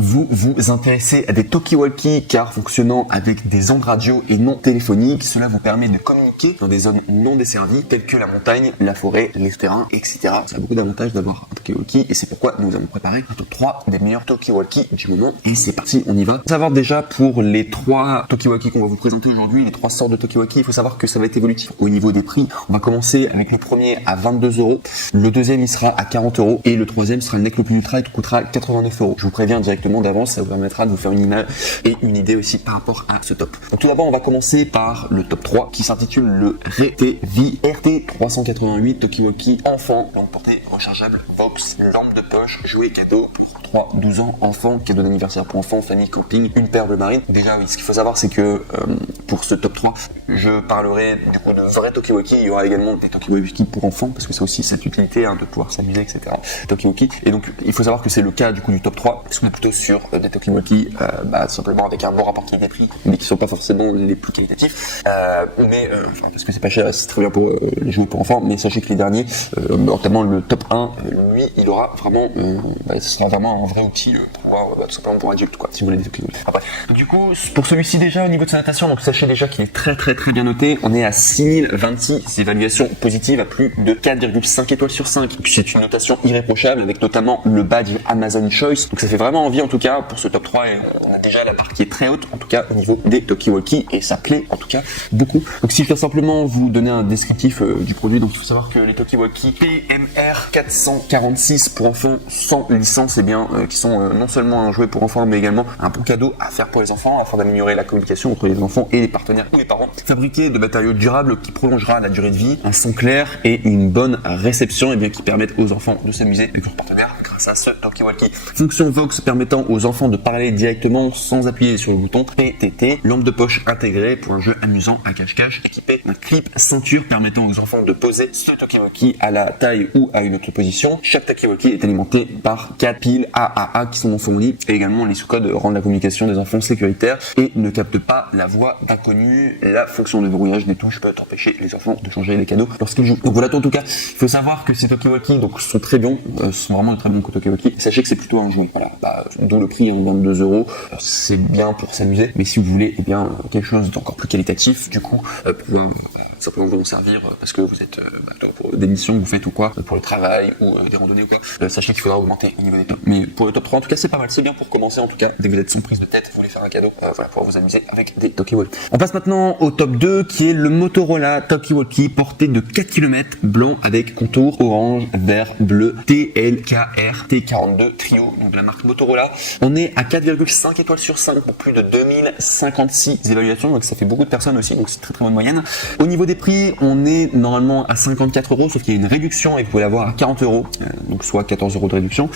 Vous vous intéressez à des talkie-walkie car fonctionnant avec des ondes radio et non téléphoniques, cela vous permet de communiquer dans des zones non desservies telles que la montagne, la forêt, les terrains, etc. Ça a beaucoup d'avantages d'avoir un talkie-walkie et c'est pourquoi nous avons préparé un top 3 des meilleurs talkie-walkie du moment. Et c'est parti, on y va. Faut savoir déjà pour les 3 talkie-walkie qu'on va vous présenter aujourd'hui, les 3 sortes de talkie-walkie, il faut savoir que ça va être évolutif. Au niveau des prix, on va commencer avec le premier à 22 €, le deuxième il sera à 40 € et le troisième sera le Nec le plus ultra et coûtera 89 €. Je vous préviens directement d'avance, ça vous permettra de vous faire une image et une idée aussi par rapport à ce top. Donc tout d'abord, on va commencer par le top 3 qui s'intitule le RTV RT388 talkie-walkie enfant, longue portée rechargeable, box, lampe de poche, jouet cadeau. 3-12 ans, enfant, cadeau d'anniversaire pour enfants, famille, camping, une paire de marine. Déjà oui, ce qu'il faut savoir c'est que pour ce top 3, je parlerai du coup de vrais talkie-walkie. Il y aura également des talkie-walkie pour enfants parce que c'est aussi cette utilité de pouvoir s'amuser, etc. Talkie-walkie. Et donc il faut savoir que c'est le cas du coup du top 3 parce qu'on est plutôt sur des talkie-walkie simplement avec un bon rapport qualité-prix mais qui sont pas forcément les plus qualitatifs. Parce que c'est pas cher, c'est très bien pour les jouets pour enfants, mais sachez que les derniers, notamment le top 1, lui, il aura vraiment, ce sera vraiment un vrai outil tout simplement pour adultes, quoi, si vous voulez des talkie-walkie. Après, du coup, pour celui-ci déjà au niveau de sa notation, donc sachez déjà qu'il est très bien noté. On est à 6026 évaluations positives à plus de 4,5 étoiles sur 5. C'est une notation irréprochable avec notamment le badge Amazon Choice. Donc ça fait vraiment envie en tout cas pour ce top 3 et on a déjà la marque qui est très haute en tout cas au niveau des talkie-walkie et ça plaît en tout cas beaucoup. Donc si je dois simplement vous donner un descriptif du produit, donc il faut savoir que les talkie-walkie PMR 446 pour enfants sans licence, qui sont non seulement un jouet pour enfants mais également un bon cadeau à faire pour les enfants afin d'améliorer la communication entre les enfants et les partenaires ou les parents. Fabriqués de matériaux durables qui prolongera la durée de vie, un son clair et une bonne réception qui permettent aux enfants de s'amuser avec leurs partenaires grâce à ce talkie-walkie. Fonction Vox permettant aux enfants de parler directement sans appuyer sur le bouton PTT, lampe de poche intégrée pour un jeu amusant à cache-cache, équipé d'un clip ceinture permettant aux enfants de poser ce talkie-walkie à la taille ou à une autre position. Chaque talkie-walkie est alimenté par 4 piles AAA qui sont non fournies et également les sous-codes rendent la communication des enfants sécuritaire et ne captent pas la voix d'inconnus. La fonction de verrouillage des touches peut empêcher les enfants de changer les cadeaux lorsqu'ils jouent. Donc voilà, en tout cas, il faut savoir que ces talkie-walkie sont très bons, sont vraiment de très bons talkie-walkie. Sachez que c'est plutôt un jouet, voilà, dont le prix est 22 €. C'est bien pour s'amuser, mais si vous voulez, quelque chose d'encore plus qualitatif, du coup, pouvoir simplement vous en servir parce que vous êtes pour des missions que vous faites ou quoi, pour le travail ou des randonnées ou quoi, sachez qu'il faudra augmenter au niveau des tops. Mais pour le top 3 en tout cas c'est pas mal, c'est bien pour commencer en tout cas, dès que vous êtes sans prise de tête, vous voulez faire un cadeau, pour vous amuser avec des talkie-walkie. On passe maintenant au top 2 qui est le Motorola talkie-walkie porté de 4 km, blanc avec contour orange, vert, bleu, TLKR T42 Trio, donc de la marque Motorola. On est à 4,5 étoiles sur 5 pour plus de 2056 évaluations, donc ça fait beaucoup de personnes aussi, donc c'est très bonne moyenne. Au niveau des prix, on est normalement à 54 €, sauf qu'il y a une réduction et vous pouvez l'avoir à 40 €, donc soit 14 € de réduction.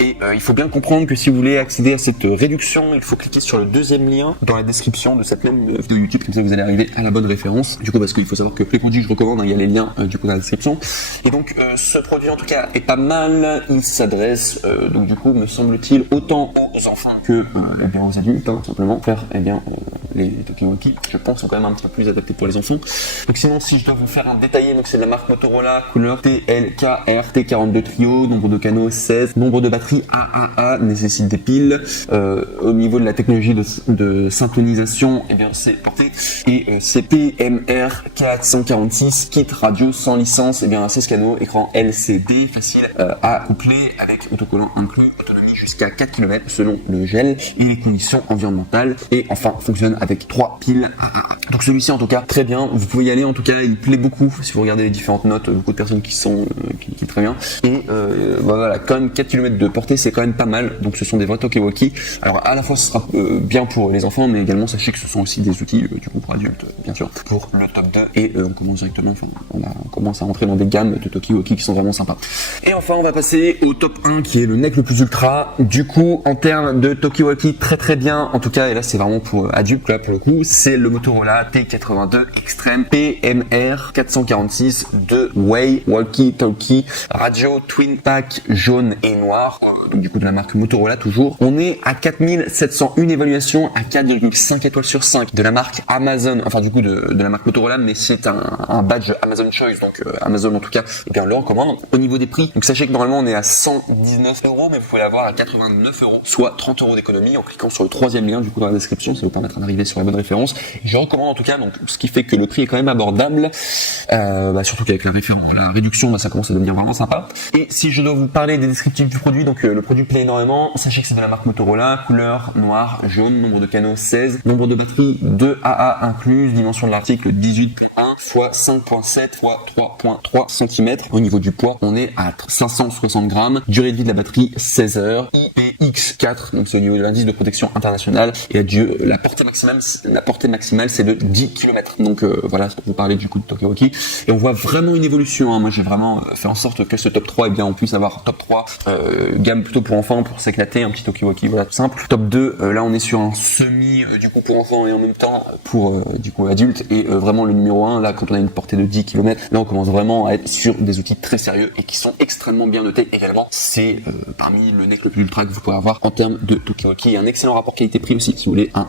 Et il faut bien comprendre que si vous voulez accéder à cette réduction, il faut cliquer sur le deuxième lien dans la description de cette même vidéo YouTube, comme ça vous allez arriver à la bonne référence. Du coup, parce qu'il faut savoir que les produits que je recommande, il y a les liens du coup dans la description. Et donc ce produit en tout cas est pas mal, il s'adresse donc du coup me semble-t-il autant aux enfants que aux adultes, simplement faire les talkie-walkie, je pense, sont quand même un petit peu plus adaptés pour les enfants. Donc sinon, si je dois vous faire un détaillé, donc c'est de la marque Motorola, couleur TLKR T42 Trio, nombre de canaux 16, nombre de batteries AAA, nécessite des piles. Au niveau de la technologie de synchronisation, c'est porté. Et c'est PMR 446, kit radio sans licence, 16 canaux, écran LCD, facile à coupler avec autocollant inclus, autonomie jusqu'à 4 km selon le gel et les conditions environnementales. Et enfin, fonctionne avec 3 piles AAA. Donc celui-ci en tout cas très bien, vous pouvez y aller, en tout cas il plaît beaucoup si vous regardez les différentes notes, beaucoup de personnes qui sont qui très bien. Et voilà, quand même 4 km de portée, c'est quand même pas mal. Donc ce sont des vrais talkie-walkie. Alors à la fois ce sera bien pour les enfants, mais également sachez que ce sont aussi des outils du coup pour adultes bien sûr pour le top 2. Et on commence directement, on commence à rentrer dans des gammes de talkie-walkie qui sont vraiment sympas. Et enfin on va passer au top 1 qui est le Nec le plus ultra. Du coup en termes de talkie-walkie très bien en tout cas, et là c'est vraiment pour adultes là pour le coup, c'est le Motorola T82 Extreme PMR 446 de Way Walkie Talkie radio Twin Pack jaune et noir, donc du coup de la marque Motorola toujours. On est à 4701 évaluations à 4,5 étoiles sur 5 de la marque Amazon, enfin du coup de la marque Motorola, mais c'est un badge Amazon Choice, donc Amazon en tout cas le recommande. Au niveau des prix, donc sachez que normalement on est à 119 €, mais vous pouvez l'avoir à €, soit 30 € d'économie en cliquant sur le troisième lien du coup dans la description. Ça vous permettra d'arriver sur la bonne référence. Et je recommande en tout cas, donc ce qui fait que le prix est quand même abordable, surtout qu'avec la réduction, ça commence à devenir vraiment sympa. Et si je dois vous parler des descriptifs du produit, donc le produit plaît énormément. Sachez que c'est de la marque Motorola, couleur noir, jaune, nombre de canaux 16, nombre de batteries 2 AA incluse, dimension de l'article 18.1 x 5.7 x 3.3 cm. Au niveau du poids, on est à 560 grammes. Durée de vie de la batterie 16 heures. IPX4, donc c'est au niveau de l'indice de protection internationale. Et la portée maximale, c'est de 10 km. Donc voilà, c'est pour vous parler du coup de Tokiwoki. Et on voit vraiment une évolution. Moi, j'ai vraiment fait en sorte que ce top 3, on puisse avoir top 3 gamme plutôt pour enfants, pour s'éclater, un petit Tokiwoki, voilà, tout simple. Top 2, là on est sur un semi du coup pour enfants et en même temps pour du coup adultes. Et vraiment le numéro 1, là quand on a une portée de 10 km, là on commence vraiment à être sur des outils très sérieux et qui sont extrêmement bien notés également. C'est parmi le NEC le plus ultra que vous pouvez avoir en termes de Tokiwoki. Un excellent rapport qualité-prix aussi si vous voulez un